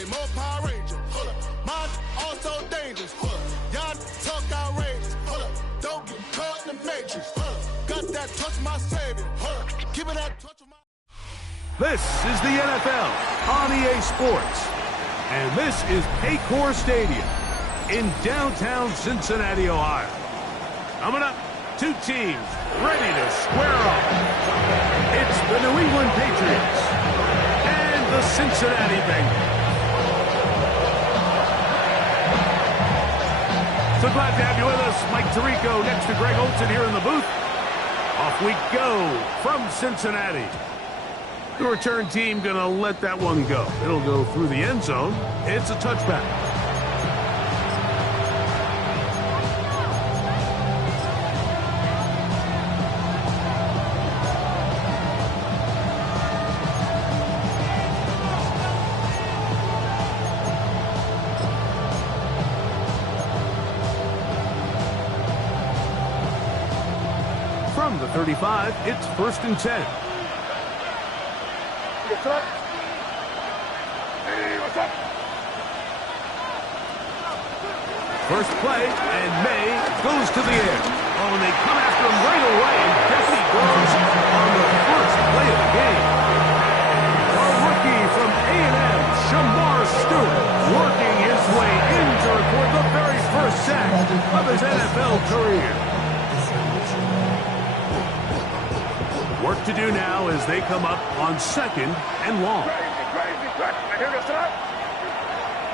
Hey, more Power Ranger. Hold up. Mine also dangerous. Hold up. Y'all talk outrageous. Hold up. Don't get caught in the matrix. Hold up. Got that touch my savior. Hold up. Give me that touch of my... This is the NFL on EA Sports. And this is Paycor Stadium in downtown Cincinnati, Ohio. Coming up, two teams ready to square off. It's the New England Patriots and the Cincinnati Bengals. So glad to have you with us. Mike Tirico next to Greg Olsen here in the booth. Off we go from Cincinnati. The return team going to let that one go. It'll go through the end zone. It's a touchback. From the 35, it's 1st and 10. What's up? Hey, what's up? First play, and May goes to the air. Oh, and they come after him right away, and guess he goes on the first play of the game. A rookie from A&M, Shamar Stewart, working his way in to record the very first sack of his NFL career. Work to do now as they come up on 2nd and long.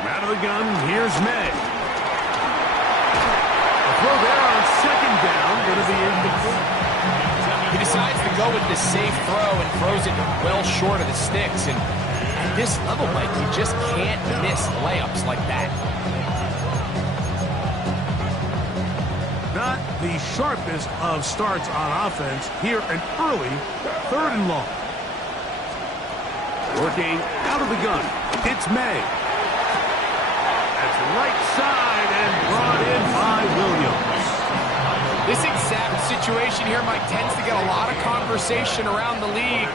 Out of the gun, here's May. A throw there on 2nd down, going to be incomplete. He decides to go with the safe throw and throws it well short of the sticks. And at this level, Mike, you just can't miss layups like that. Not the sharpest of starts on offense. Here an early 3rd and long. Working out of the gun. It's May. That's right side and brought in by Williams. This exact situation here, Mike, tends to get a lot of conversation around the league.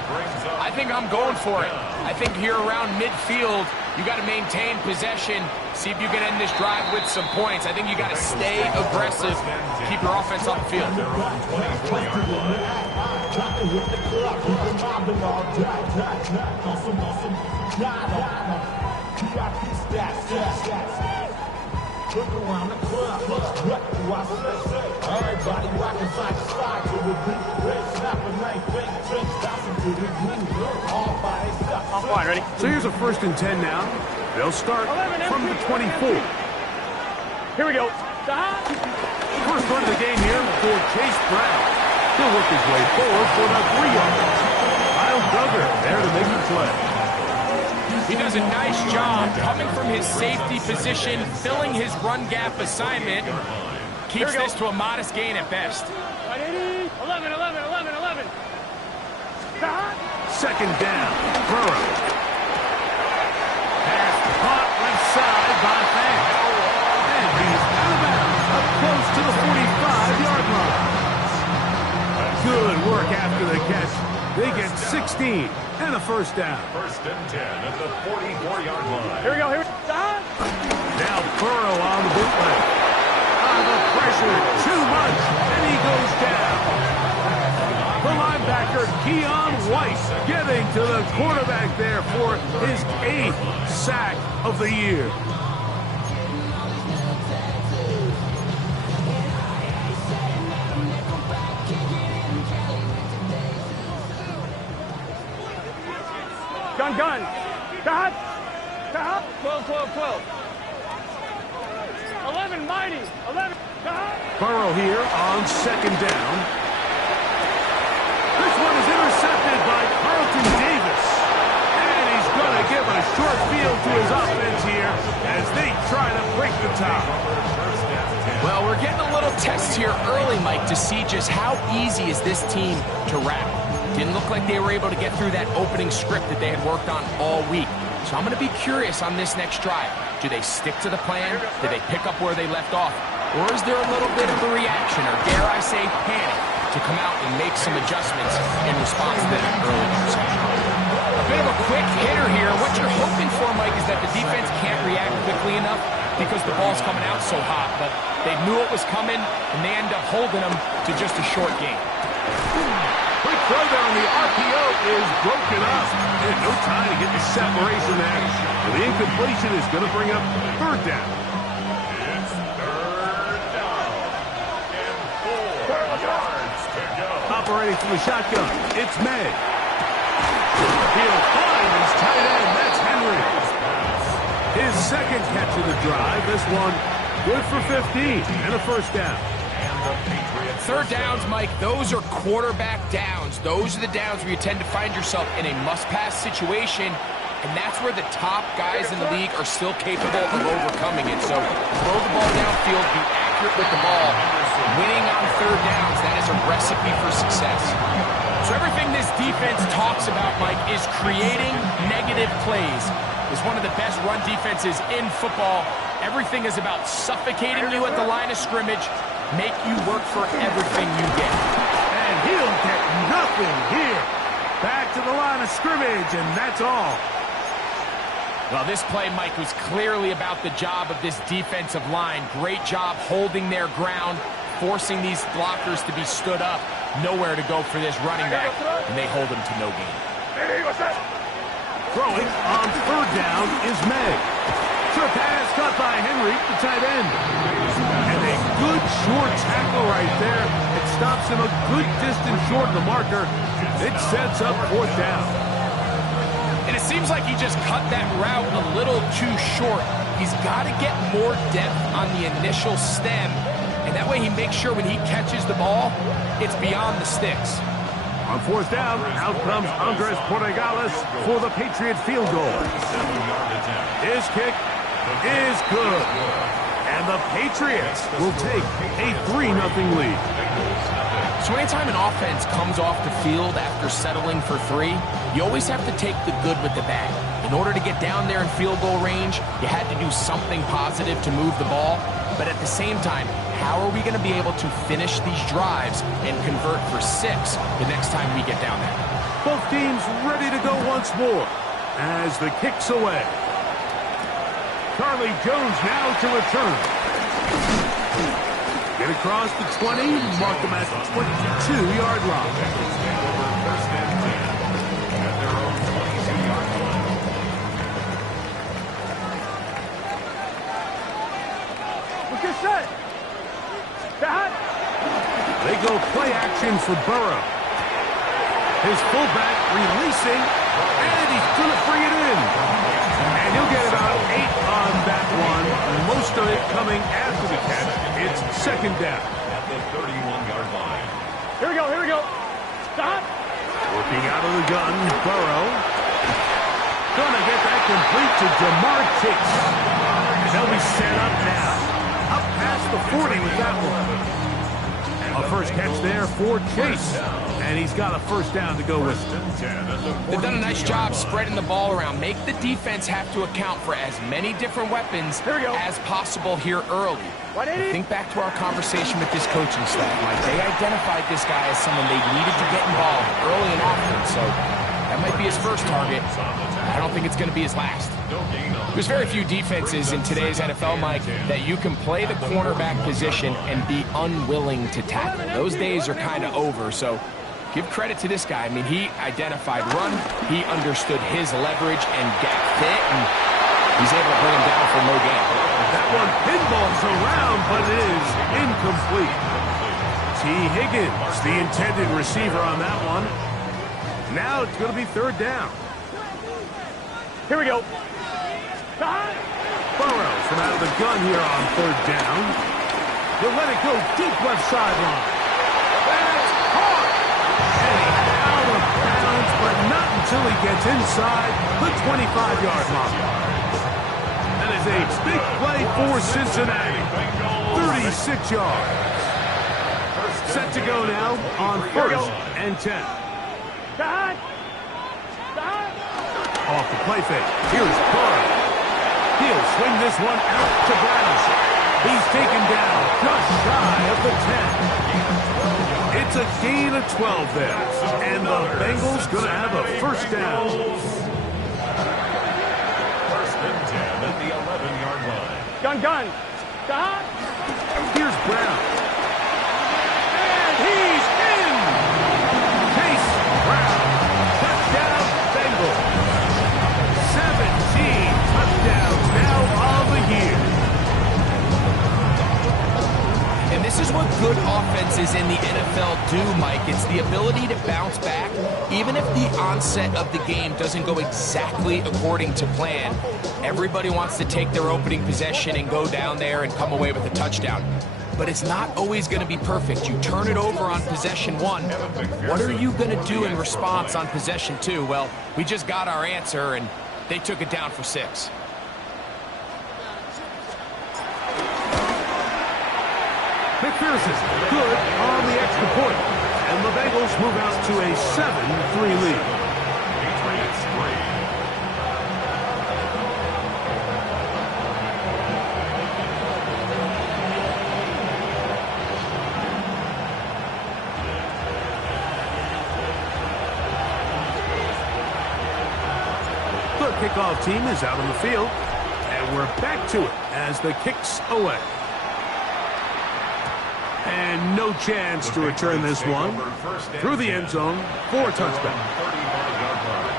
I think I'm going for it. I think here around midfield, you got to maintain possession, see if you can end this drive with some points. I think you got to stay aggressive, keep your offense on the field. I'm fine, ready? So here's a 1st and 10 now. They'll start from the 24. Here we go. First run of the game here for Chase Brown. He'll work his way forward for about 3 yards. Kyle Duggar there to make the play. He does a nice job coming from his safety position, filling his run gap assignment. Keeps this to a modest gain at best. 11. 2nd down, Burrow. Pass caught left side by Fant. And he's out of bounds, up close to the 45-yard line. Good work after the catch. They get 16 and a 1st down. 1st and 10 at the 44-yard line. Here we go. Now Burrow on the bootleg. The pressure, too much, and he goes down. The linebacker, Keon White, getting to the quarterback there for his 8th sack of the year. Gun. 12. 11, mighty. 11. Burrow here on 2nd down. This one is intercepted by Carlton Davis. And he's going to give a short field to his offense here as they try to break the tie. Well, we're getting a little test here early, Mike, to see just how easy is this team to rattle. Didn't look like they were able to get through that opening script that they had worked on all week. So I'm going to be curious on this next drive. Do they stick to the plan? Do they pick up where they left off? Or is there a little bit of a reaction, or dare I say panic, to come out and make some adjustments in response to that early interception? A bit of a quick hitter here. What you're hoping for, Mike, is that the defense can't react quickly enough because the ball's coming out so hot, but they knew it was coming, and they end up holding them to just a short game. Quick throw there on the RPO is broken up. And no time to get the separation there. And the incompletion is going to bring up third down. It's third down. And 4 yards to go. Operating from the shotgun, it's May. He'll find his tight end. That's Henry. His second catch of the drive. This one good for 15 and a first down. Third downs, Mike, those are quarterback downs. Those are the downs where you tend to find yourself in a must-pass situation, and that's where the top guys in the league are still capable of overcoming it. So throw the ball downfield, be accurate with the ball. Winning on third downs, that is a recipe for success. So everything this defense talks about, Mike, is creating negative plays. It's one of the best run defenses in football. Everything is about suffocating you at the line of scrimmage, make you work for everything you get. And he'll get nothing here. Back to the line of scrimmage, and that's all. Well, this play, Mike, was clearly about the job of this defensive line. Great job holding their ground, forcing these blockers to be stood up. Nowhere to go for this running back, and they hold him to no gain. Throwing on third down is May. Short pass caught by Henry, the tight end. And a good short tackle right there. It stops him a good distance short of the marker. It sets up fourth down. And it seems like he just cut that route a little too short. He's got to get more depth on the initial stem, and that way he makes sure when he catches the ball, it's beyond the sticks. On fourth down, out comes Andres Porregales for the Patriot field goal. His kick is good. And the Patriots will take a 3-0 lead. So anytime an offense comes off the field after settling for 3, you always have to take the good with the bad. In order to get down there in field goal range, you had to do something positive to move the ball. But at the same time, how are we going to be able to finish these drives and convert for 6 the next time we get down there? Both teams ready to go once more as the kick's away. Charlie Jones now to return. Get across the 20, mark them at the 22-yard line. Get set. They go play action for Burrow. His fullback releasing, and he's going to bring it in. And he'll get about 8 on that one. Most of it coming after the catch. It's second down. At the 31-yard line. Here we go. Stop. Working out of the gun, Burrow. Gonna get that complete to Jamar Chase. And they'll be set up now. Up past the 40 with that one. A first catch there for Chase. And he's got a first down to go with. They've done a nice job spreading the ball around. Make the defense have to account for as many different weapons as possible here early. Think back to our conversation with this coaching staff, Mike. They identified this guy as someone they needed to get involved early and often, so that might be his first target. I don't think it's going to be his last. There's very few defenses in today's NFL, Mike, that you can play the cornerback position and be unwilling to tackle. Those days are kind of over, so give credit to this guy. I mean, he identified run, he understood his leverage and gap fit, and he's able to bring him down for no gain. That one pinballs around, but it is incomplete. T. Higgins, the intended receiver on that one. Now it's going to be third down. Here we go. Burrows from out of the gun here on third down. He'll let it go deep left sideline. That's hard. And he's out of bounds, but not until he gets inside the 25-yard line. That is a big play for Cincinnati. 36 yards. Set to go now on first and 10. Off the play fake. Here's Burrow. He'll swing this one out to Brown. He's taken down just shy of the 10. It's a gain of 12 there. And the Bengals going to have a first down. First and 10 at the gun. Stop. Here's Brown. And he's in! Chase Brown. Touchdown, Bengals. 17 touchdowns now on the year. And this is what good offenses in the NFL do, Mike. It's the ability to bounce back, even if the onset of the game doesn't go exactly according to plan. Everybody wants to take their opening possession and go down there and come away with a touchdown. But it's not always going to be perfect. You turn it over on possession 1. What are you going to do in response on possession 2? Well, we just got our answer, and they took it down for 6. McPherson, good on the extra point. And the Bengals move out to a 7-3 lead. Patriots 3. The kickoff team is out on the field. And we're back to it as the kick's away. And no chance to return this one through the end zone for a touchback. 35-yard line.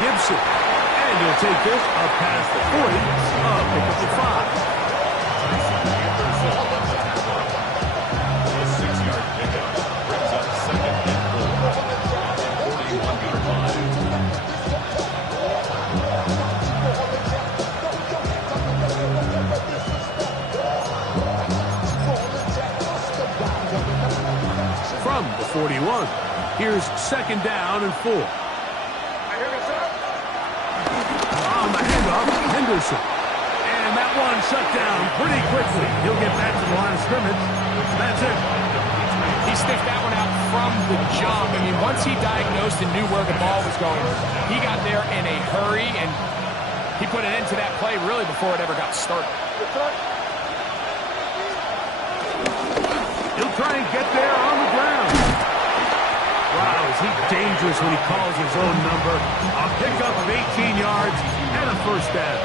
Gibson. And he'll take this up past the 40, pick up the 5. A 6-yard pickup brings up 2nd and 4. 41-yard line. From the 41, here's 2nd down and 4. Henderson. And that one shut down pretty quickly. He'll get back to the line of scrimmage. That's it. He sniffed that one out from the jump. I mean, once he diagnosed and knew where the ball was going, he got there in a hurry, and he put an end to that play really before it ever got started. He'll try and get there on the ground. Wow, is he dangerous when he calls his own number. A pickup of 18 yards and a 1st down.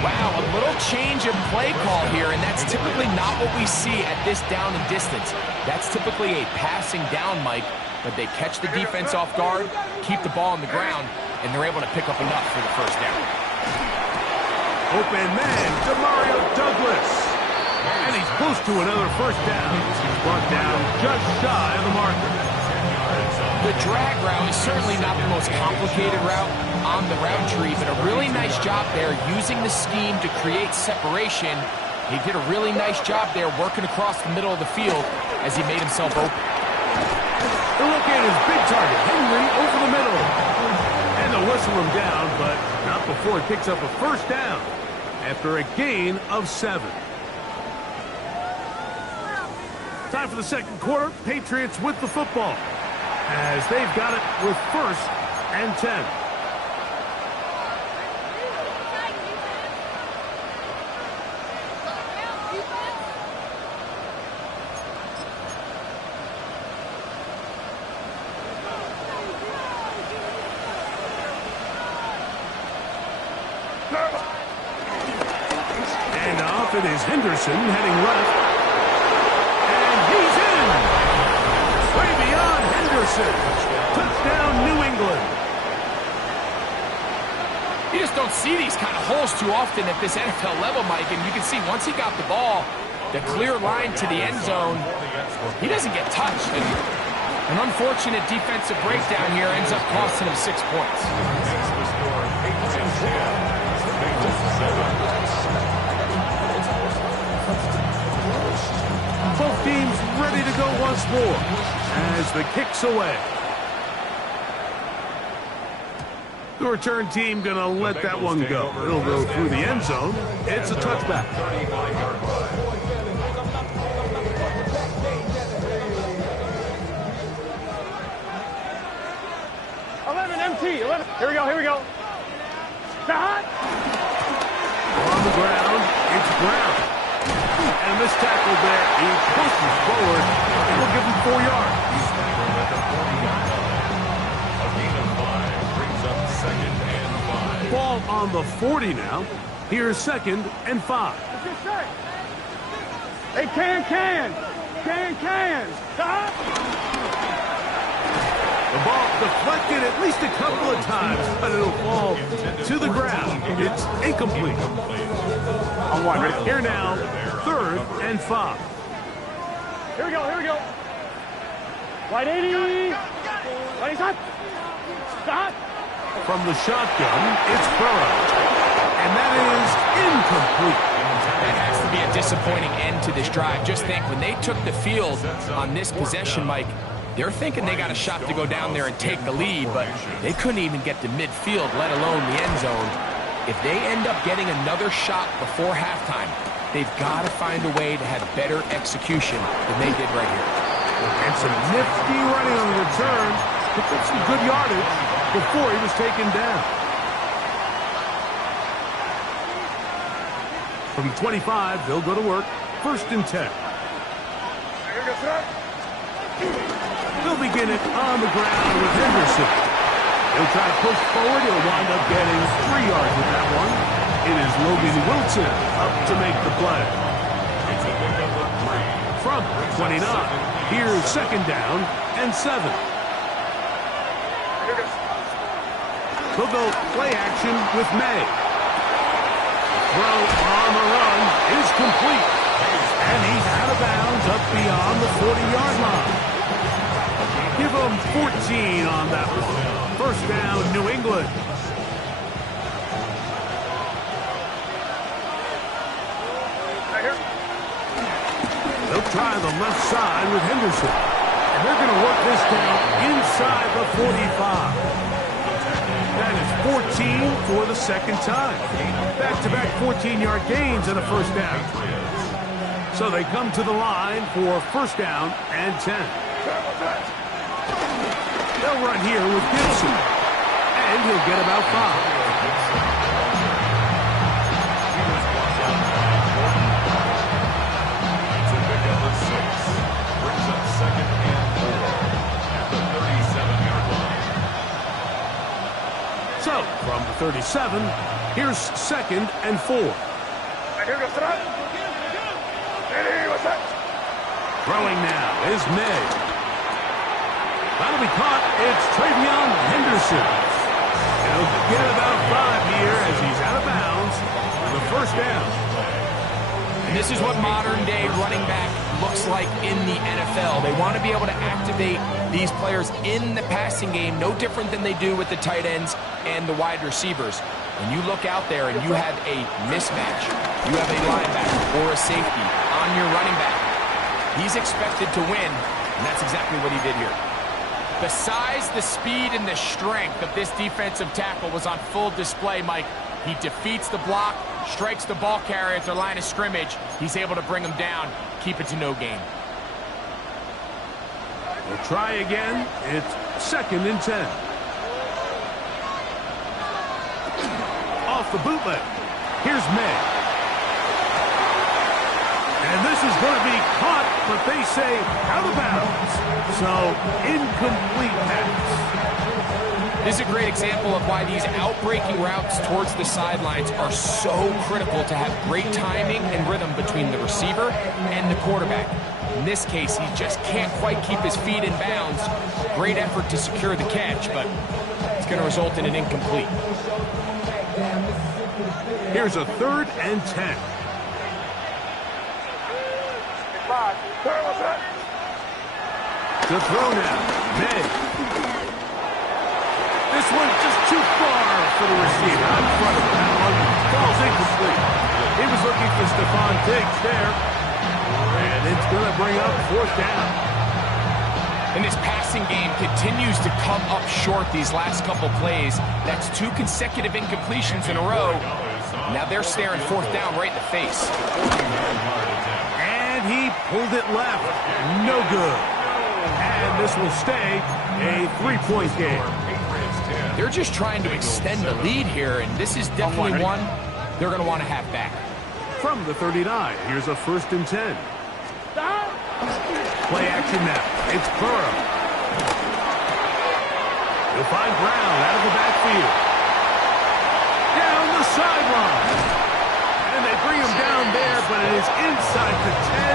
Wow, a little change of play call here, and that's typically not what we see at this down and distance. That's typically a passing down, Mike, but they catch the defense off guard, keep the ball on the ground, and they're able to pick up enough for the 1st down. Open man, Demario Douglas. And he's close to another 1st down. He's brought down just shy of the marker. The drag route is certainly not the most complicated route on the route tree, but a really nice job there using the scheme to create separation. He did a really nice job there working across the middle of the field as he made himself open. The look at his big target, Henry, over the middle. And they'll whistle him down, but not before he picks up a 1st down after a gain of 7. Time for the 2nd quarter. Patriots with the football, as they've got it with 1st and 10. And off it is Henderson heading left. And he's in! Way beyond Henderson. Touchdown, New England. You just don't see these kind of holes too often at this NFL level, Mike, and you can see once he got the ball, the clear line to the end zone, he doesn't get touched. And an unfortunate defensive breakdown here ends up costing him 6 points. Both teams ready to go once more as the kick's away. The return team going to let that one go. It'll go through the end zone. It's a touchback. T, 11. Here we go, here we go. Stop. On the ground, it's Brown. And this tackle there, he pushes forward, and will give him 4 yards. He's tackled at the 40-yard line. A gain of 5 brings up 2nd and 5. Ball on the 40 now. Here's 2nd and 5. What's your say? Hey, can. Stop. The ball deflected at least a couple of times, but it'll fall to the ground. It's incomplete. On one, ready? Here now, 3rd and 5. Here we go. Right 80. Right side. Stop. From the shotgun, it's Burrow. And that is incomplete. That has to be a disappointing end to this drive. Just think, when they took the field on this possession, Mike, they're thinking they got a shot to go down there and take the lead, but they couldn't even get to midfield, let alone the end zone. If they end up getting another shot before halftime, they've got to find a way to have better execution than they did right here. And some nifty running on the return. Picked up some good yardage before he was taken down. From 25, they'll go to work. 1st and 10. They'll begin it on the ground with Henderson. He'll try to push forward. He'll wind up getting 3 yards with that one. It is Logan Wilson up to make the play. It's a pickup of 3. From 29, here's 2nd down and 7. They'll go play action with May. Throw on the run is complete. And he's out of bounds up beyond the 40-yard line. Give him 14 on that one. 1st down, New England. They'll try the left side with Henderson. And they're going to work this down inside the 45. That is 14 for the 2nd time. Back-to-back 14-yard gains and a 1st down. So they come to the line for 1st down and 10. They'll run here with Gibson. And he'll get about 5. It's a pickup of 6. Brings up 2nd and 4 at the 37-yard line. So, from the 37, here's 2nd and 4. Throwing now is May. That'll be caught. It's Travion Henderson. He'll get about 5 here as he's out of bounds for the 1st down. And this is what modern-day running back looks like in the NFL. They want to be able to activate these players in the passing game, no different than they do with the tight ends and the wide receivers. When you look out there and you have a mismatch, you have a linebacker or a safety on your running back, he's expected to win, and that's exactly what he did here. The size, the speed, and the strength of this defensive tackle was on full display, Mike. He defeats the block, strikes the ball carrier at their line of scrimmage. He's able to bring him down, keep it to no gain. We'll try again. It's 2nd and 10. Off the bootleg. Here's May. And this is going to be caught, but they say out of bounds. So, incomplete pass. This is a great example of why these out-breaking routes towards the sidelines are so critical to have great timing and rhythm between the receiver and the quarterback. In this case, he just can't quite keep his feet in bounds. Great effort to secure the catch, but it's going to result in an incomplete. Here's a 3rd and 10. To throw now, May. This one's just too far for the receiver. Out in front of him. That one falls incomplete. He was looking for Stephon Diggs there. And it's going to bring up 4th down. And this passing game continues to come up short these last couple plays. That's 2 consecutive incompletions in a row. Now they're staring 4th down right in the face. And he pulled it left. No good. And this will stay a 3-point game. They're just trying to extend the lead here, and this is definitely one they're going to want to have back. From the 39, here's a 1st and 10. Play action now. It's Burrow. He'll find Brown out of the backfield. Down the sideline. And they bring him down there, but it is inside the 10.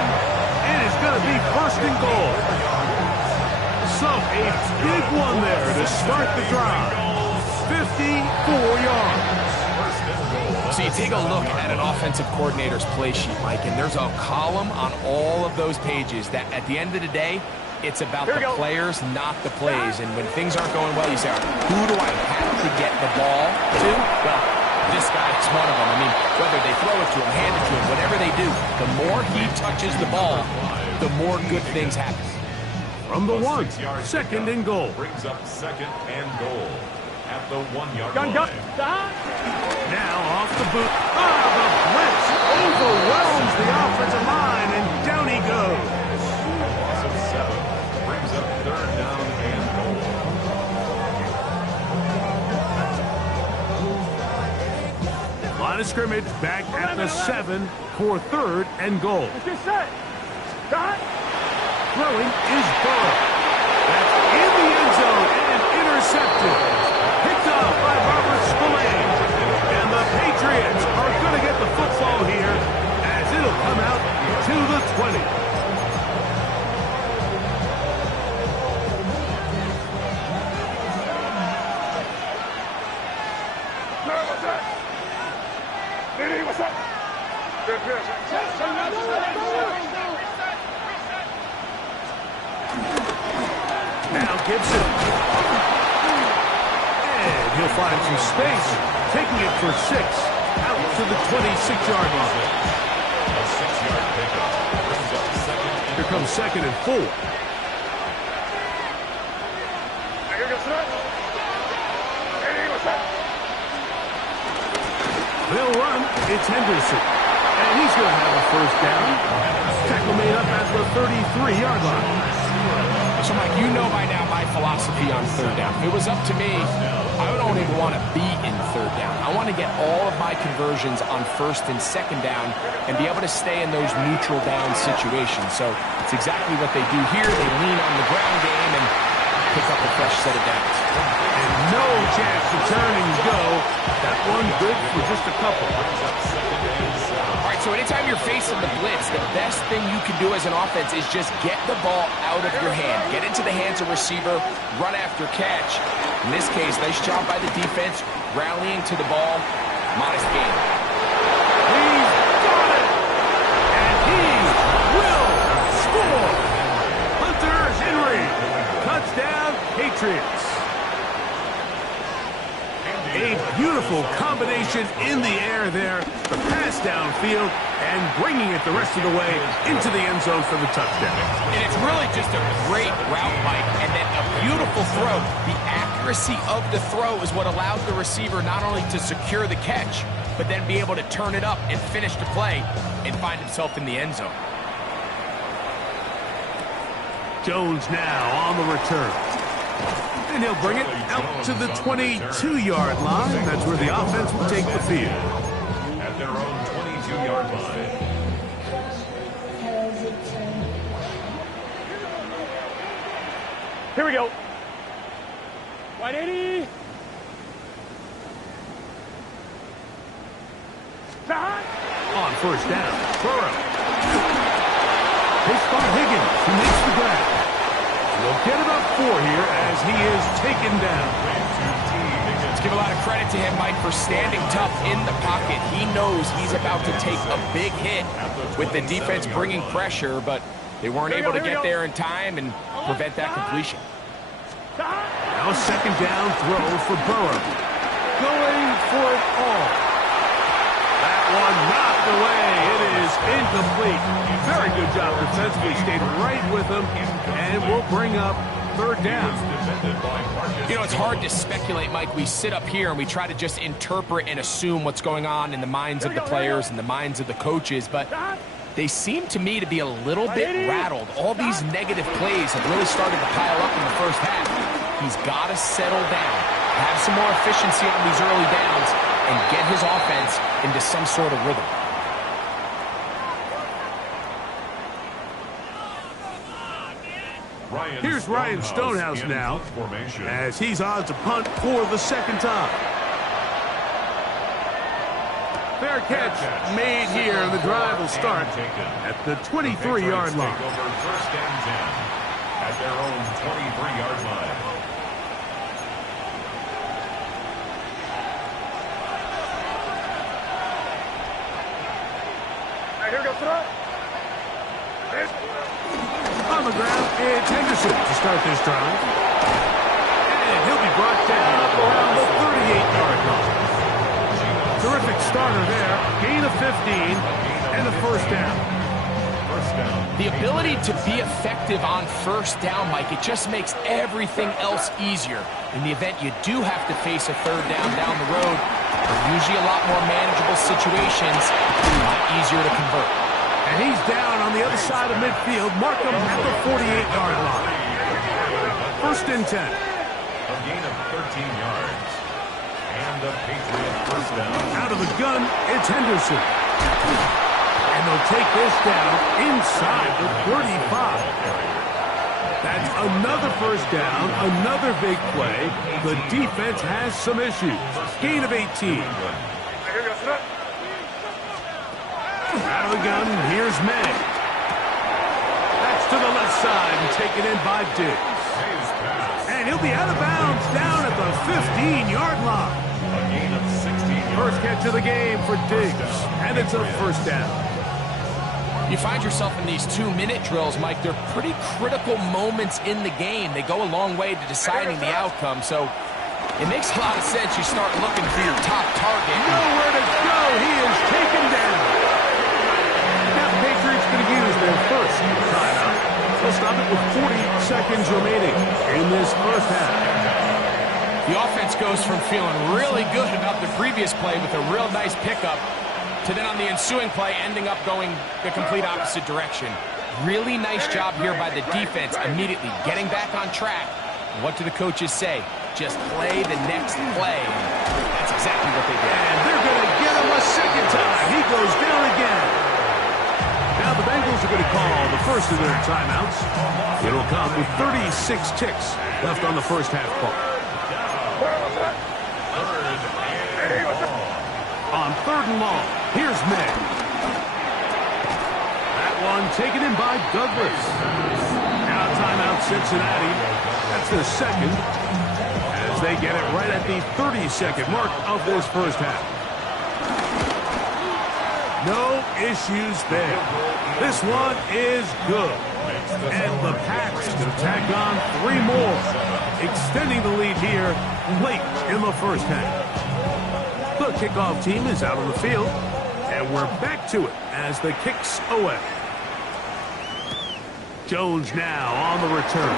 It is going to be 1st and goal. So a big one there to start the drive. 54 yards. So you take a look at an offensive coordinator's play sheet, Mike, and there's a column on all of those pages that at the end of the day, it's about the players, not the plays. And when things aren't going well, you say, who do I have to get the ball to? Well, this guy is one of them. I mean, whether they throw it to him, hand it to him, whatever they do, the more he touches the ball, the more good things happen. From the 1, 2nd and goal. Brings up 2nd and goal at the 1-yard line. Now off the boot. The blitz overwhelms the offensive line, and down he goes. Loss of 7 brings up 3rd down and goal. Line of scrimmage back at the 7 for 3rd and goal. Throwing is Burrow. That's in the end zone and intercepted. Picked off by Robert Spillane. And the Patriots are going to get the football here as it'll come out to the 20. What's up? Now Gibson. And he'll find some space, taking it for 6 out to the 26-yard line. A 6-yard pickup brings up 2nd and Here comes 2nd and 4. They'll run. It's Henderson. And he's going to have a 1st down. Tackle made up at the 33-yard line. So, Mike, you know by now my philosophy on 3rd down. If it was up to me, I don't even want to be in 3rd down. I want to get all of my conversions on 1st and 2nd down and be able to stay in those neutral down situations. So it's exactly what they do here. They lean on the ground game and pick up a fresh set of downs. And no chance to turn and go. That one good for just a couple. All right, so anytime you're facing the blitz, the best thing you can do as an offense is just get the ball out of your hand. Get into the hands of receiver, run after catch. In this case, nice job by the defense, rallying to the ball. Modest gain. He's got it! And he will score! Hunter Henry. Touchdown, Patriots. A beautiful combination in the air there. The pass downfield and bringing it the rest of the way into the end zone for the touchdown. And it's really just a great route, Mike, and then a beautiful throw. The accuracy of the throw is what allowed the receiver not only to secure the catch, but then be able to turn it up and finish the play and find himself in the end zone. Jones now on the return. And he'll bring it out to the 22-yard line. That's where the offense will take the field. At their own 22-yard line. Here we go. 180. On 1st down, Burrow. Pitched by Higgins, who makes the grab. We'll get about 4 here as he is taken down. Let's give a lot of credit to him, Mike, for standing tough in the pocket. He knows he's about to take a big hit with the defense bringing pressure, but they weren't able to get there in time and prevent that completion. Now 2nd down throw for Burrow. Going for it all. That one knocked away. It is incomplete. Very good job defensively. Stayed right with him and will bring up 3rd down. You know, it's hard to speculate, Mike. We sit up here and we try to just interpret and assume what's going on in the minds of the players and the minds of the coaches, but they seem to me to be a little bit rattled. All these negative plays have really started to pile up in the first half. He's got to settle down. have some more efficiency on these early downs, and get his offense into some sort of rhythm. Here's Ryan Stonehouse now, as he's on to punt for the second time. Fair catch made here, and the drive will start at the 23-yard line. First and 10 at their own 23-yard line. Here we go, throw. On the ground, it's Henderson to start this drive. And he'll be brought down up around the 38-yard line. Terrific starter there. Gain of 15 and a first down. The ability to be effective on first down, Mike, it just makes everything else easier. In the event you do have to face a third down the road, they're usually a lot more manageable situations, a lot easier to convert. And he's down on the other side of midfield. Mark him at the 48-yard line. First and 10. A gain of 13 yards. And the Patriots first down. Out of the gun, it's Henderson. And they'll take this down inside the 35. That's another first down, another big play. The defense has some issues. Gain of 18. Out of the gun, here's May. That's to the left side and taken in by Diggs. And he'll be out of bounds down at the 15-yard line. A gain of 16 yards. First catch of the game for Diggs, and it's a first down. You find yourself in these 2-minute drills, Mike. They're pretty critical moments in the game. They go a long way to deciding the outcome, so it makes a lot of sense you start looking for your top target. Nowhere to go. He is taken down. Now the Patriots going to use their first timeout. They'll stop it with 40 seconds remaining in this first half. The offense goes from feeling really good about the previous play with a real nice pickup to then on the ensuing play ending up going the complete opposite direction. Really nice job here by the defense immediately getting back on track. What do the coaches say? Just play the next play. That's exactly what they did. And they're going to get him a second time. He goes down again. Now the Bengals are going to call the first of their timeouts. It'll come with 36 ticks left on the first half clock. On third and long, here's May. That one taken in by Douglas. Now timeout Cincinnati. That's the second, as they get it right at the 30-second mark of this first half. No issues there. This one is good. And the Pats can tack on 3 more, extending the lead here late in the first half. The kickoff team is out on the field, and we're back to it as the kick's away. Jones now on the return.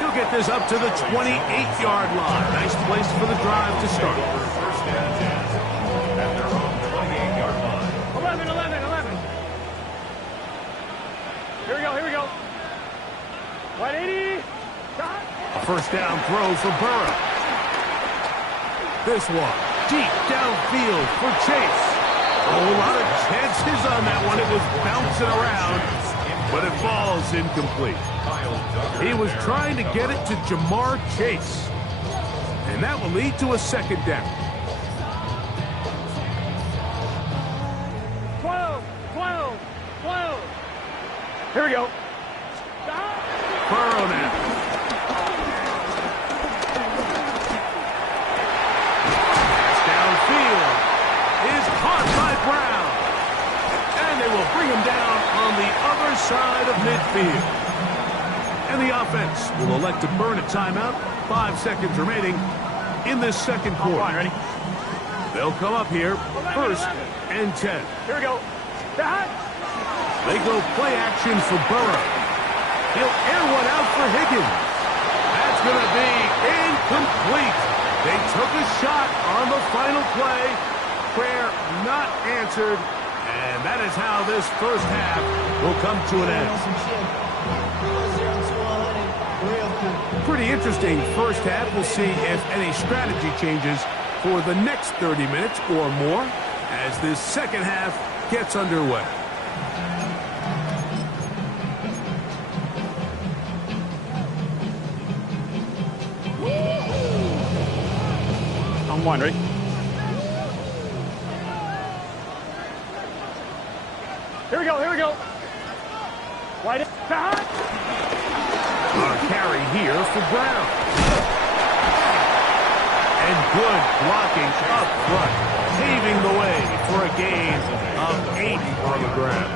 He'll get this up to the 28-yard line. Nice place for the drive to start. First and 10 at their own 28-yard line. 11. Here we go. 180. A first down throw for Burrow. This one, deep downfield for Chase. A lot of chances on that one. It was bouncing around, but it falls incomplete. He was trying to get it to Jamar Chase, and that will lead to a second down. 12. Here we go. Burrow now. Is caught by Brown. And they will bring him down on the other side of midfield. And the offense will elect to burn a timeout. 5 seconds remaining in this second quarter. Ready? They'll come up here first and 10. Here we go. They go play action for Burrow. He'll air one out for Higgins. That's going to be incomplete. They took a shot on the final play. Prayer not answered, and that is how this first half will come to an end. pretty interesting first half. We'll see if any strategy changes for the next 30 minutes or more as this second half gets underway. On one, ready? Here we go, here we go. Wide it. Our carry here for Brown. And good blocking up front, paving the way for a gain of 8 on the ground.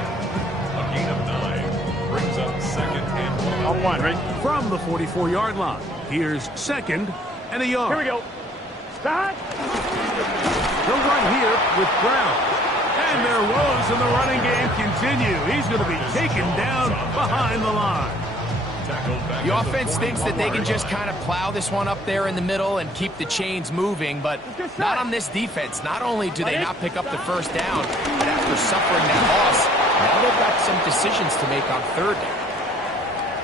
A gain of 9 brings up second and 1. On one, ready? From the 44-yard line, here's second and a yard. Here we go. Start. He'll run here with Brown. And their woes in the running game continue. He's going to be taken down behind the line. The offense thinks that they can just kind of plow this one up there in the middle and keep the chains moving, but not on this defense. Not only do they not pick up the first down, but after suffering that loss, now they've got some decisions to make on third down.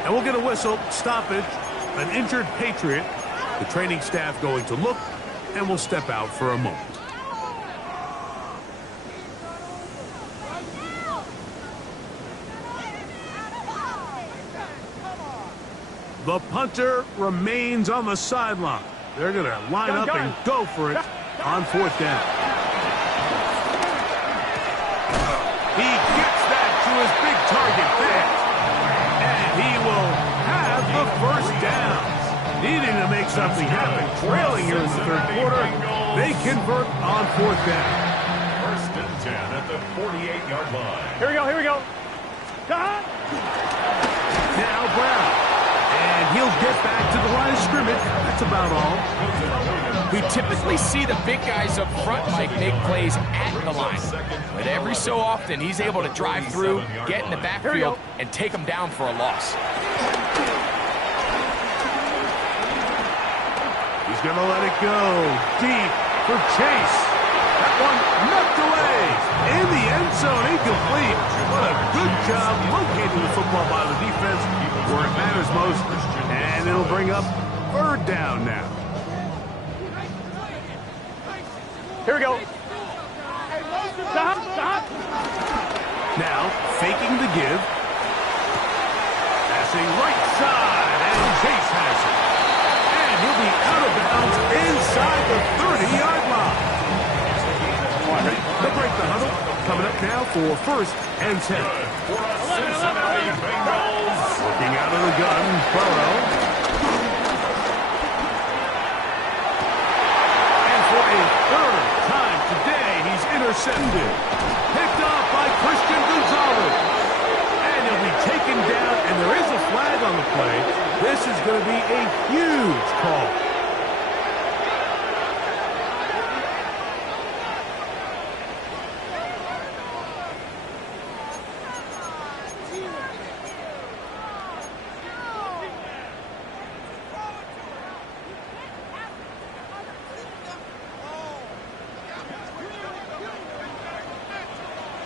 And we'll get a whistle, stoppage, an injured Patriot. The training staff going to look, and we'll step out for a moment. The punter remains on the sideline. They're going to line up and go for it on fourth down. He gets that to his big target fast. And he will have the first down. Needing to make something happen. Trailing here in the third quarter. They convert on fourth down. First and 10 at the 48-yard line. Here we go, here we go. Start. Now Brown. And he'll get back to the line of scrimmage. That's about all. We typically see the big guys up front, Mike, make plays at the line. But every so often, he's able to drive through, get in the backfield, and take them down for a loss. He's going to let it go. Deep for Chase. That one knocked away. In the end zone, incomplete. What a good job locating the football by the defense where it matters most. And it'll bring up third down now. Here we go. Stop, stop. Now, faking the give. Passing right side, and Chase has it. And he'll be out of bounds inside the 30-yard line. They'll break the huddle. Coming up now for first and 10. Working out of the gun, Burrow. And for a third time today, he's intercepted. Picked off by Christian Gonzalez. And he'll be taken down, and there is a flag on the play. This is going to be a huge call.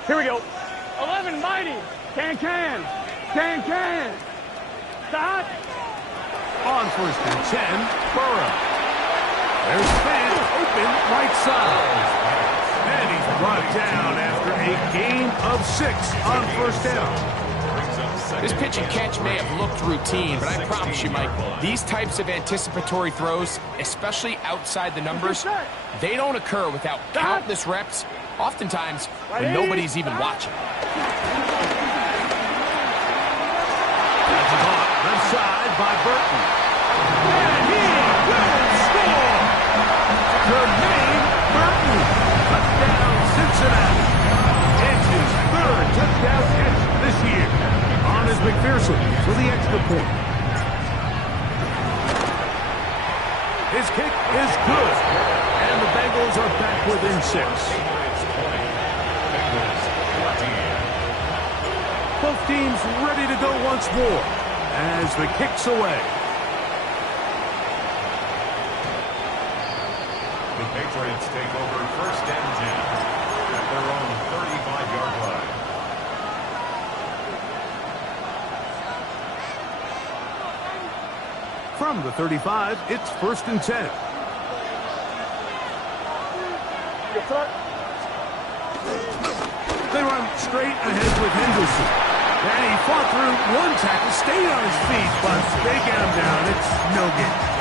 Here we go. 11 mighty. Can. Start. On first and 10, Burrow. There's Fant open right side. And he's brought down after a gain of 6 on first down. This pitch and catch may have looked routine, but I promise you, Mike, these types of anticipatory throws, especially outside the numbers, they don't occur without countless reps, oftentimes when nobody's even watching. That's caught left side by Burton. And he will score! Jermaine Burton, touchdown Cincinnati. It's his third touchdown catch this year. On is McPherson for the extra point. His kick is good. And the Bengals are back within 6. Both teams ready to go once more as the kick's away. The Patriots take over first and 10 at their own 35-yard line. From the 35, it's 1st and 10. They run straight ahead with Henderson. And he fought through one tackle, stayed on his feet, but they get him down. It's no gain.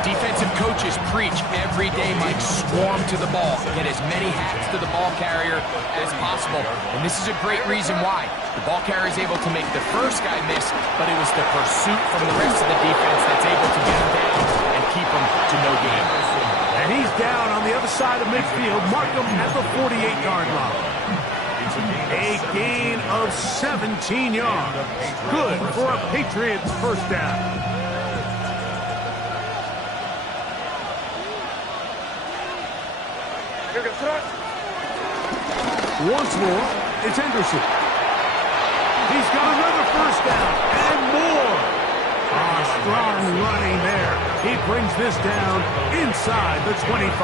Defensive coaches preach every day, Mike, swarm to the ball. Get as many hats to the ball carrier as possible. And this is a great reason why. The ball carrier is able to make the first guy miss, but it was the pursuit from the rest of the defense that's able to get him down and keep him to no gain. And he's down on the other side of midfield. Mark him at the 48-yard line. A gain of 17 yards. Good for a Patriots first down. Once more, it's Henderson. He's got another first down and more. Strong running there. He brings this down inside the 25.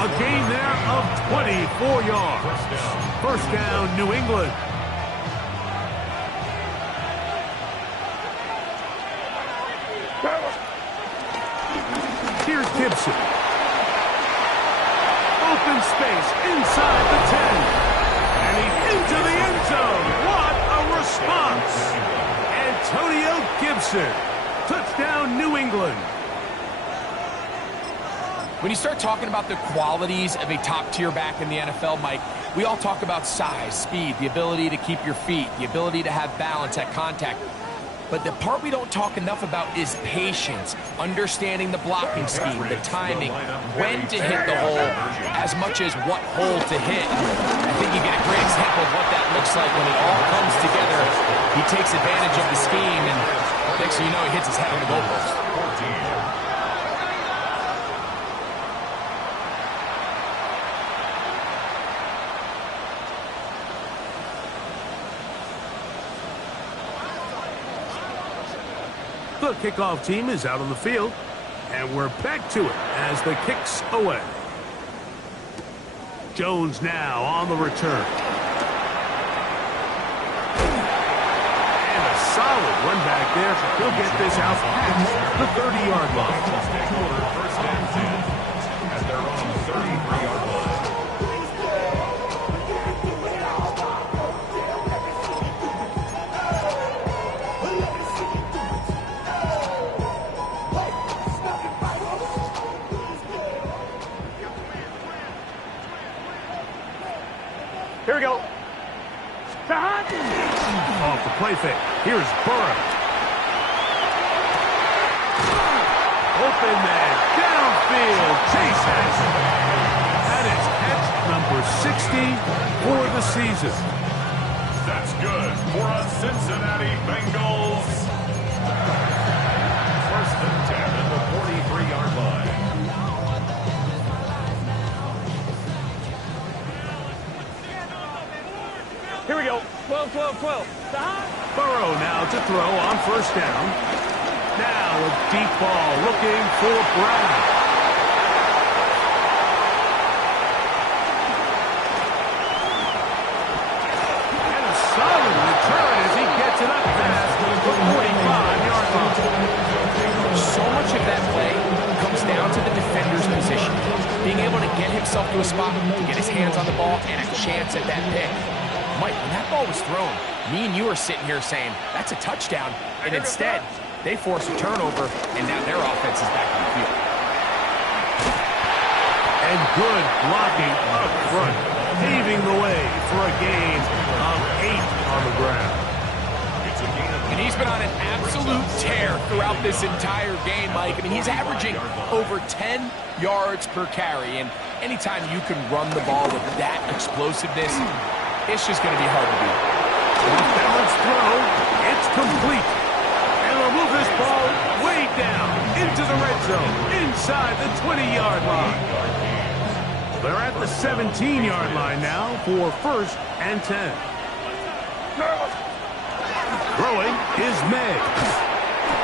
A gain there of 24 yards. First down, New England. Here's Gibson. Open space inside the 10. And he's into the end zone. What a response. Antonio Gibson. Touchdown, New England. When you start talking about the qualities of a top-tier back in the NFL, Mike, we all talk about size, speed, the ability to keep your feet, the ability to have balance at contact. But the part we don't talk enough about is patience, understanding the blocking scheme, the timing, when to hit the hole, as much as what hole to hit. I think you get a great example of what that looks like when it all comes together. He takes advantage of the scheme, and next thing you know, he hits his head on the goalpost. The kickoff team is out on the field, and we're back to it as the kick's away. Jones now on the return. And a solid run back there. He'll get this out past the 30-yard line. First and 10 at their own 33-yard line. Here we go. Off the play fake. Here's Burrow. Open man downfield. Chase has it. That is catch number 60 for the season. That's good for a Cincinnati Bengals. First and 10 at the 43-yard line. Here we go. 12, 12, 12. Burrow now to throw on first down. Now a deep ball looking for Brown. And a solid return as he gets it up past the 45-yard line. So much of that play comes down to the defender's position. Being able to get himself to a spot, to get his hands on the ball, and a chance at that pick. Mike, when that ball was thrown, me and you are sitting here saying, that's a touchdown. And instead, they force a turnover, and now their offense is back on the field. And good blocking up front, paving the way for a gain of 8 on the ground. And he's been on an absolute tear throughout this entire game, Mike. I mean, he's averaging over 10 yards per carry. And anytime you can run the ball with that explosiveness, it's just going to be hard to beat. Off-balance throw. It's complete. And they'll move this ball way down into the red zone, inside the 20-yard line. They're at the 17-yard line now for first and 10. Throwing is May.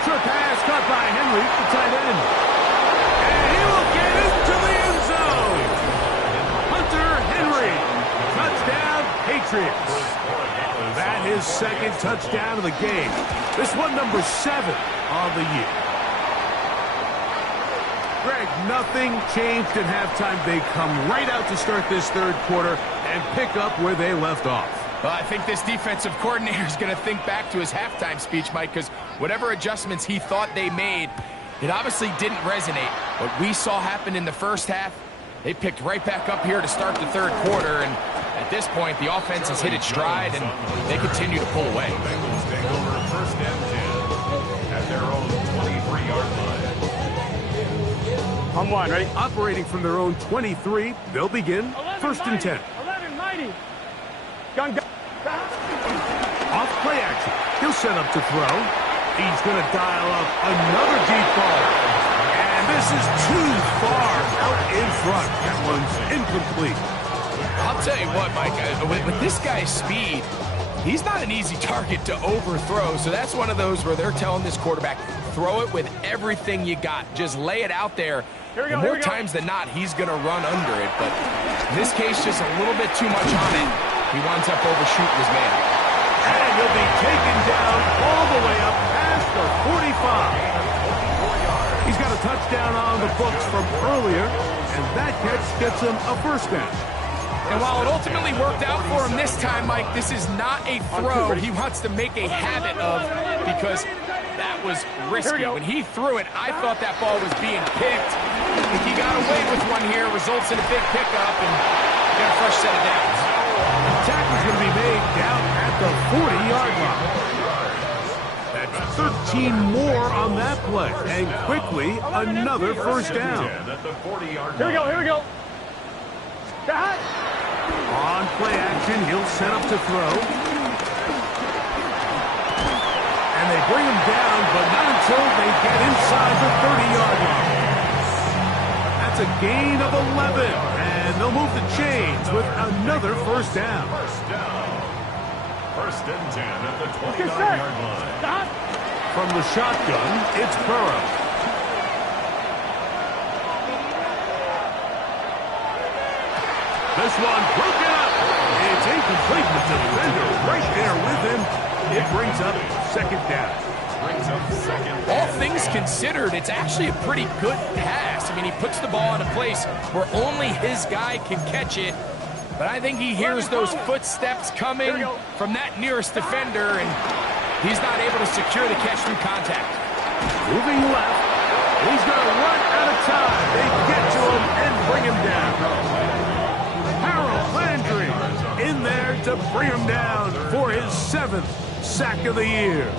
Short pass caught by Henry, the tight end. And he will get into the end zone. Hunter Henry. Touchdown, Patriots. That is second touchdown of the game. This one, number 7. on the year. Greg, nothing changed at halftime. They come right out to start this third quarter and pick up where they left off. Well, I think this defensive coordinator is going to think back to his halftime speech, Mike, because whatever adjustments he thought they made, it obviously didn't resonate. What we saw happen in the first half, they picked right back up here to start the third quarter, and at this point, the offense has hit its stride, and they continue to pull away. The Bengals take over first and 10 at their own 23-yard line. On one, ready? Operating from their own 23, they'll begin 11, first and 10. 11, mighty. Gun. Off play action. He'll set up to throw. He's going to dial up another deep ball. And this is too far out in front. That one's incomplete. I'll tell you what, Mike, with this guy's speed, he's not an easy target to overthrow. So that's one of those where they're telling this quarterback, throw it with everything you got. Just lay it out there. And more times than not, he's going to run under it. But in this case, just a little bit too much on it. He winds up overshooting his man. And he'll be taken down all the way up past the 45. He's got a touchdown on the books from earlier, and that catch gets him a first down. And while it ultimately worked out for him this time, Mike, this is not a throw he wants to make a habit of, because that was risky. When he threw it, I thought that ball was being picked. I think he got away with one here, results in a big pickup, and get a fresh set of downs. Tackle's going to be made down at the 40-yard line. That's 13 more on that play. And quickly, another first down. At the 40-yard Here we go, line. here we go. That. On play action, he'll set up to throw. And they bring him down, but not until they get inside the 30-yard line. That's a gain of 11. And they'll move the chains with another first down. First down. First and 10 at the 29-yard line. From the shotgun, it's Burrow. This one broken up. It's incomplete. The defender right there with him. It brings up second down. All things considered, it's actually a pretty good pass. I mean, he puts the ball in a place where only his guy can catch it. But I think he hears those footsteps coming from that nearest defender, and he's not able to secure the catch through contact. Moving left. He's going to run out of time. They get to him and bring him down. Harold Landry in there to bring him down for his 7th sack of the year.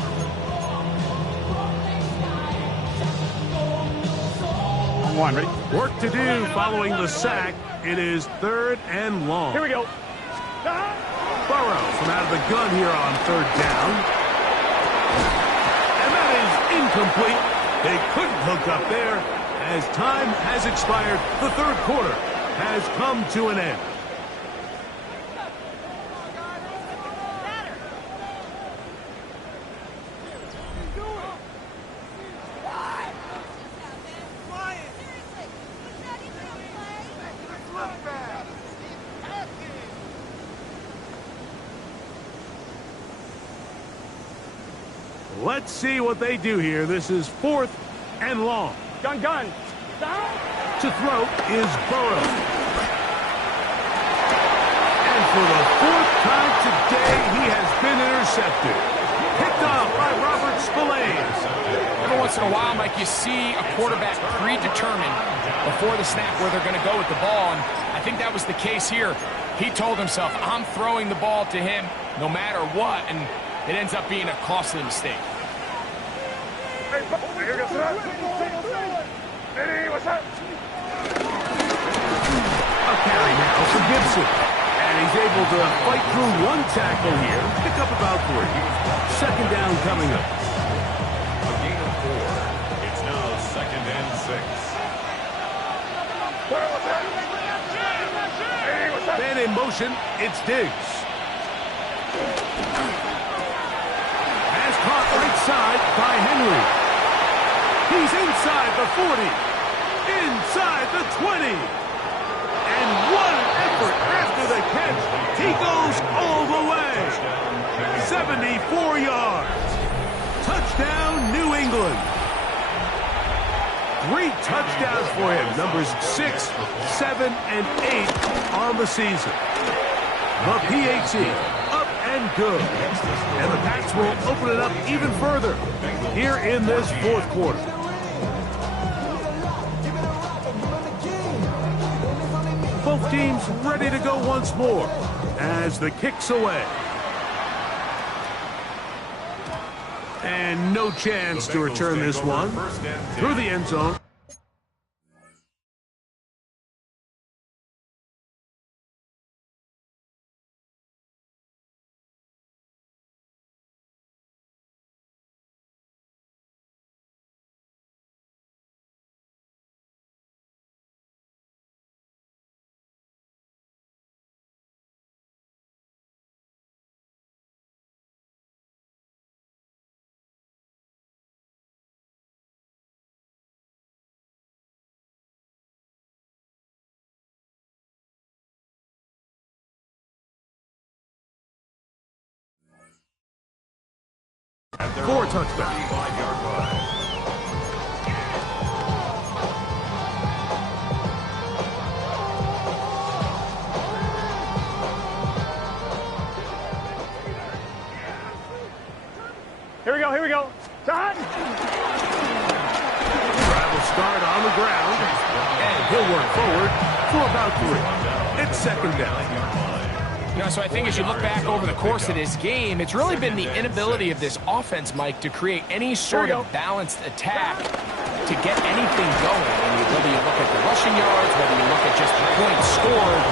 One, ready? Work to do following the sack. It is 3rd and long. Here we go. Burrow from out of the gun here on 3rd down. And that is incomplete. They couldn't hook up there. As time has expired, the third quarter has come to an end. Let's see what they do here. This is 4th and long. Gun. To throw is Burrow. And for the 4th time today, he has been intercepted. Picked off by Robert Spillane. Every once in a while, Mike, you see a quarterback predetermined before the snap where they're going to go with the ball, and I think that was the case here. He told himself, I'm throwing the ball to him no matter what, and it ends up being a costly mistake. Hey, what's up? A carry now for Gibson. And he's able to fight through one tackle here. Pick up about 3. 2nd down coming up. A gain of 4. It's now 2nd and 6. Man in motion, it's Diggs. Pass caught right side by Henry. He's inside the 40. Inside the 20. And what an effort after the catch. He goes all the way. 74 yards. Touchdown, New England. England. 3 touchdowns for him. Numbers 6, 7, and 8 on the season. The PAT, up and good. And the Pats will open it up even further here in this fourth quarter. Both teams ready to go once more as the kick's away. And no chance to return this one through the end zone. Four touchdowns. 35-yard line. Here we go, here we go. Shot! Travel start on the ground, and he'll work forward for about 3. It's second down. You know, so I think as you look back over the course of this game, it's really been the inability of this offense, Mike, to create any sort of balanced attack to get anything going. I mean, whether you look at the rushing yards, whether you look at just the points scored,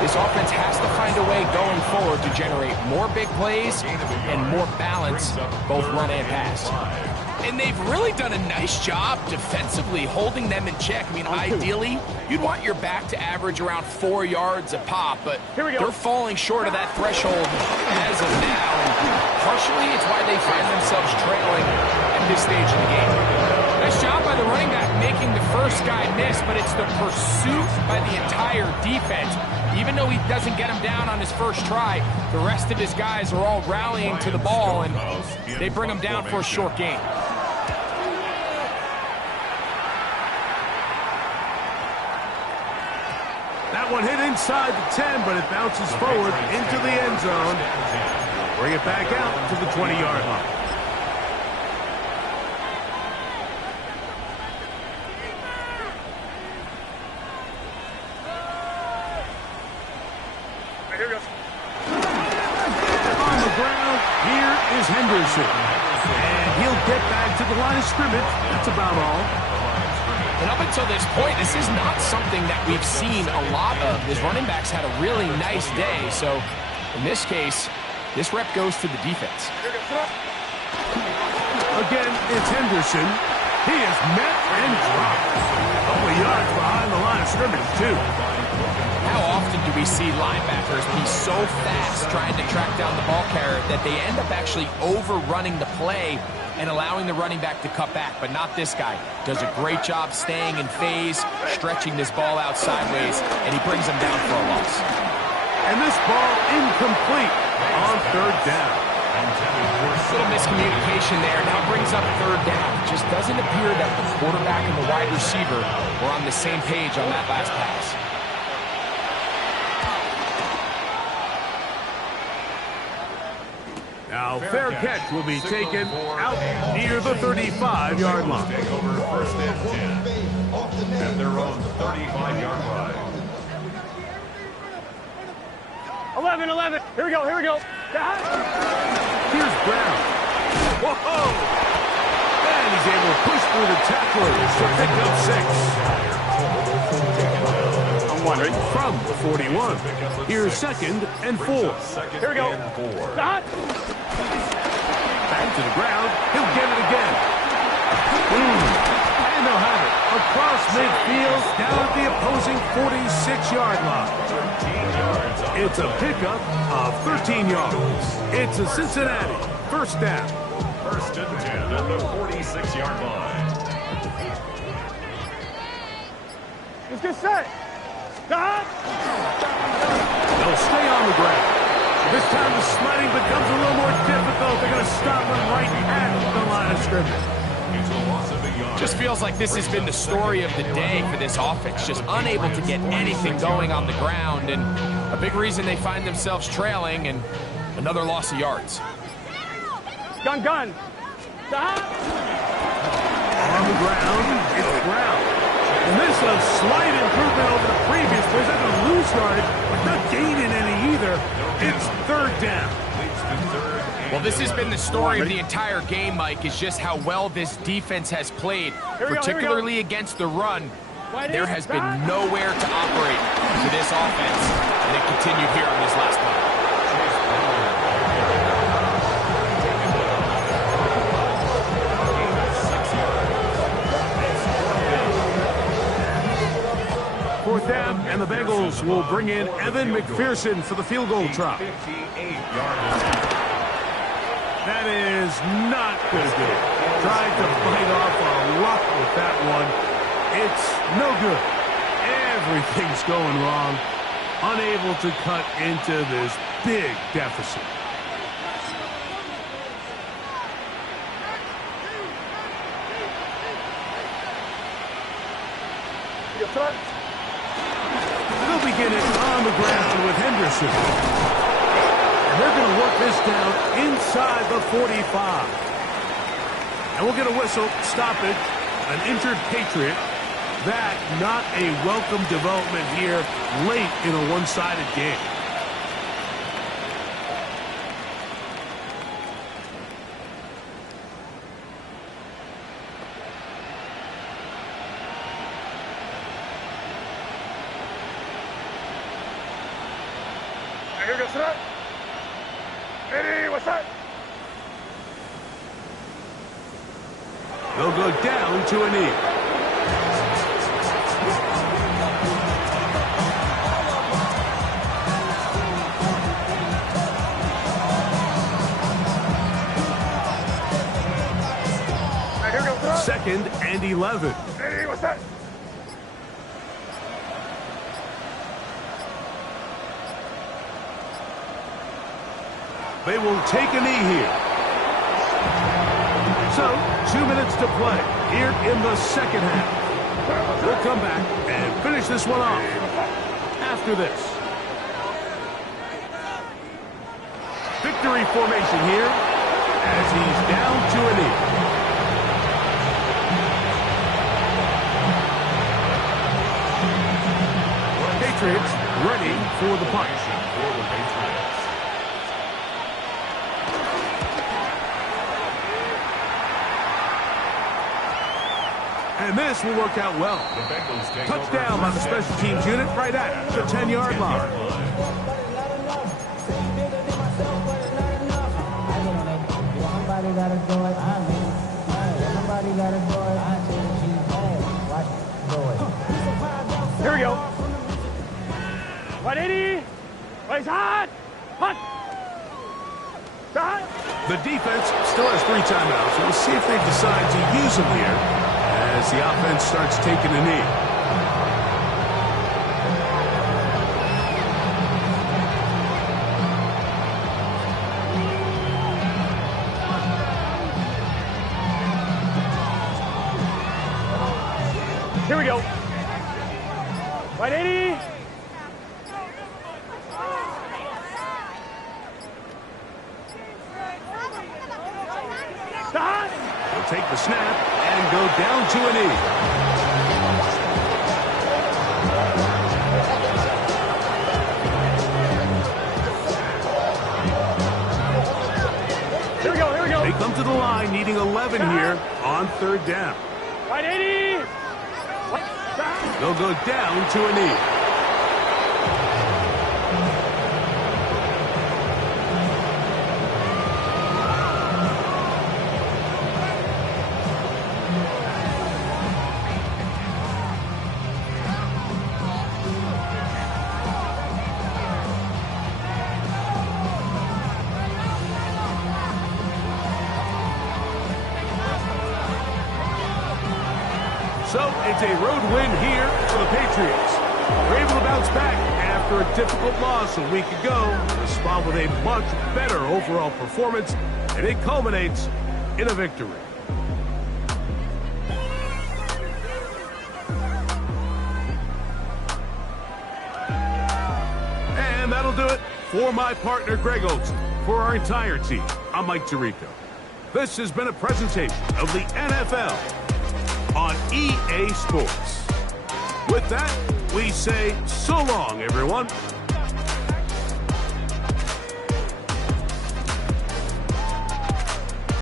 this offense has to find a way going forward to generate more big plays and more balance, both run and pass. And they've really done a nice job defensively holding them in check. I mean, ideally, you'd want your back to average around 4 yards a pop, but they're falling short of that threshold as of now. And partially, it's why they find themselves trailing at this stage of the game. Nice job by the running back making the first guy miss, but it's the pursuit by the entire defense. Even though he doesn't get him down on his first try, the rest of his guys are all rallying to the ball, and they bring him down for a short gain. That one hit inside the 10, but it bounces forward into the end zone. Bring it back out to the 20-yard line. Here we go. On the ground, here is Henderson. And he'll get back to the line of scrimmage. That's about all. And up until this point, this is not something that we've seen a lot of. His running backs had a really nice day. So in this case, this rep goes to the defense. Again, it's Henderson. He is met and dropped. A couple of yards behind the line of scrimmage, too. How often do we see linebackers be so fast trying to track down the ball carrier that they end up actually overrunning the play and allowing the running back to cut back, but not this guy. Does a great job staying in phase, stretching this ball out sideways, and he brings him down for a loss. And this ball incomplete on third down. A little miscommunication there. Now brings up third down. It just doesn't appear that the quarterback and the wide receiver were on the same page on that last pass. Now, fair catch will be taken out near the 35-yard line. Take over first and 10 at their own 35-yard line. 11. Here we go, here we go. Here's Brown. Whoa! And he's able to push through the tacklers to pick up 6. I'm wondering. From the 41. Here's second and 4. Here we go. Shot! Back to the ground. He'll get it again. And they'll have it. Across midfield, down at the opposing 46-yard line. It's a pickup of 13 yards. It's a Cincinnati first down. First and 10 at the 46-yard line. Let's get set. Shot! They'll stay on the ground. This time the sledding becomes a little more difficult. They're going to stop him right at the line of scrimmage. It's a loss of a yard. Just feels like this has been the story of the day for this offense. Just unable to get anything going on the ground, and a big reason they find themselves trailing, and another loss of yards. Gun. On the ground, it's Brown. And this is a slight improvement over the previous play. They're going to lose yardage, but not gaining any either. It's third down. Well, this has been the story of the entire game, Mike, is just how well this defense has played, particularly against the run. There has been nowhere to operate for this offense, and it continued here on this last play. 4th down, and the Bengals will bring in Evan McPherson for the field goal try. That is not going to do it. Tried to fight off a luck with that one. It's no good. Everything's going wrong. Unable to cut into this big deficit. They'll begin it on the ground with Henderson. And they're going to work this down inside the 45. And we'll get a whistle, stoppage, an injured Patriot. That not a welcome development here late in a one-sided game. Here goes that. Eddie, what's that? They'll go down to a knee. Here goes that. 2nd and 11. Eddie, what's that? They will take a knee here. So, 2 minutes to play here in the second half. We'll come back and finish this one off after this. Victory formation here as he's down to a knee. Patriots ready for the punt. And this will work out well. Touchdown by the special teams unit right at the 10-yard line. Here we go. 180. Place hot. Punt. Hot. The defense still has 3 timeouts. We'll see if they decide to use them here as the offense starts taking a knee. Here we go. 180. They'll take the snap and go down to a knee. Here we go. Here we go. They come to the line needing 11 here on 3rd down. 180. They'll go down to a knee. So it's a road win here for the Patriots. They're able to bounce back after a difficult loss a week ago. Respond with a much better overall performance, and it culminates in a victory. that'll do it. For my partner, Greg Olson, for our entire team, I'm Mike Tirico. This has been a presentation of the NFL on EA Sports. With that, we say so long, everyone.